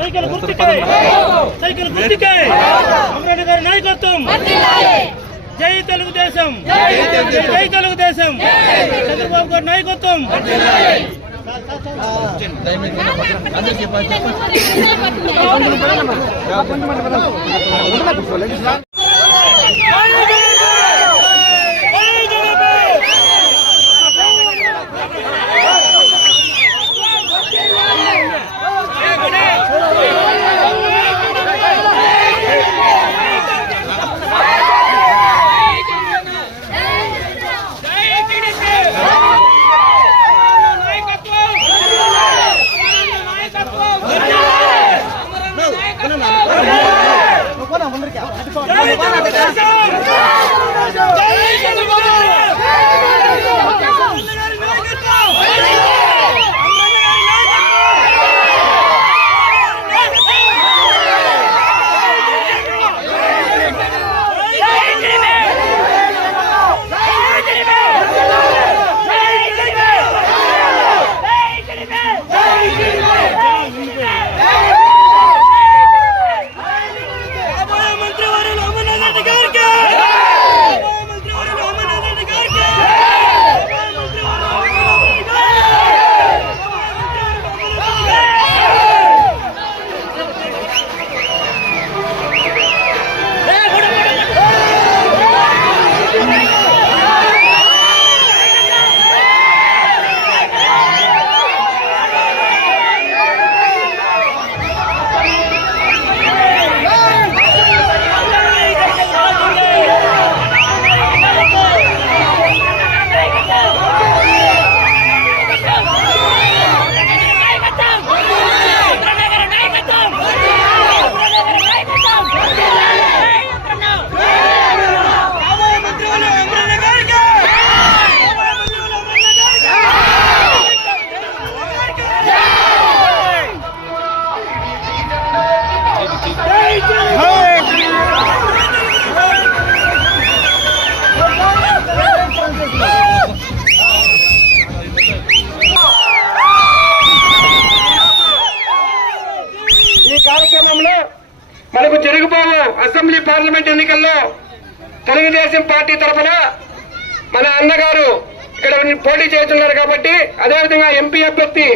Cycle గుర్తుకే. Cycle గుర్తుకే. అమరావతి గారి నాయకత్వం. జై తెలుగుదేశం. జై తెలుగుదేశం. చంద్రబాబు గారి నాయకత్వం. America! అసెంబ్లీ పార్లమెంట్ ఎన్నికల్లో తెలుగుదేశం పార్టీ తరఫున మన అన్నగారు ఇక్కడ పోటీ చేస్తున్నారు కాబట్టి అదేవిధంగా ఎంపీ అభ్యర్థి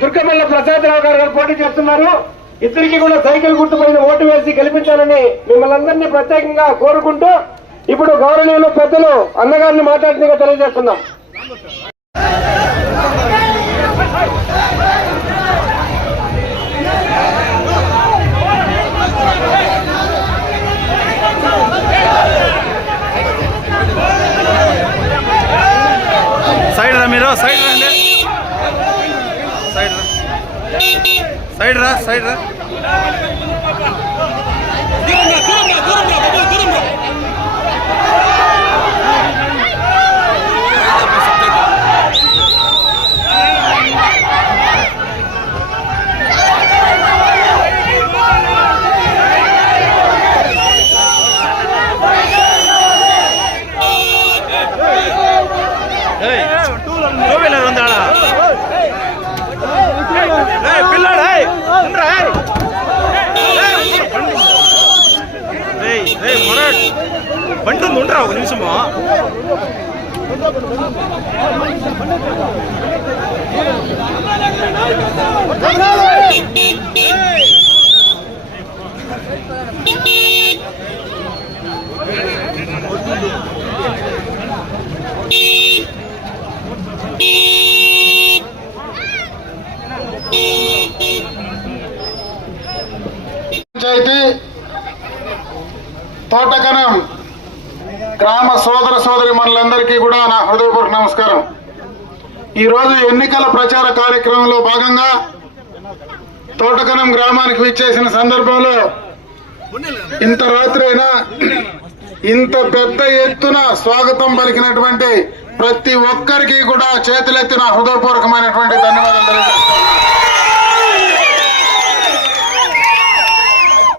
దుర్గమల్ల ప్రసాదరావు గారు పోటీ చేస్తున్నారు. ఇద్దరికి కూడా సైకిల్ గుర్తుపైన ఓటు వేసి గెలిపించాలని మిమ్మల్ని అందరినీ ప్రత్యేకంగా కోరుకుంటూ ఇప్పుడు గౌరవనీయులు పెద్దలు అన్నగారిని మాట్లాడుతుందిగా తెలియజేస్తున్నాం. யோ சைடுரா சைடுரா சைடுரா சைடுரா திரும்புங்க திரும்புங்க திரும்புங்க திரும்புங்க బండి ఉంది ఉండరా ఒక నిమిషము పంచాయతీ తోటకనం గ్రామ సోదర సోదరి మనులందరికీ కూడా నా హృదయపూర్వక నమస్కారం. ఈరోజు ఎన్నికల ప్రచార కార్యక్రమంలో భాగంగా తోటకనం గ్రామానికి విచ్చేసిన సందర్భంలో ఇంత రాత్రి అయినా ఇంత పెద్ద ఎత్తున స్వాగతం పలికినటువంటి ప్రతి ఒక్కరికి కూడా చేతులెత్తిన హృదయపూర్వకమైనటువంటి ధన్యవాదాలు తెలియజేస్తున్నాను.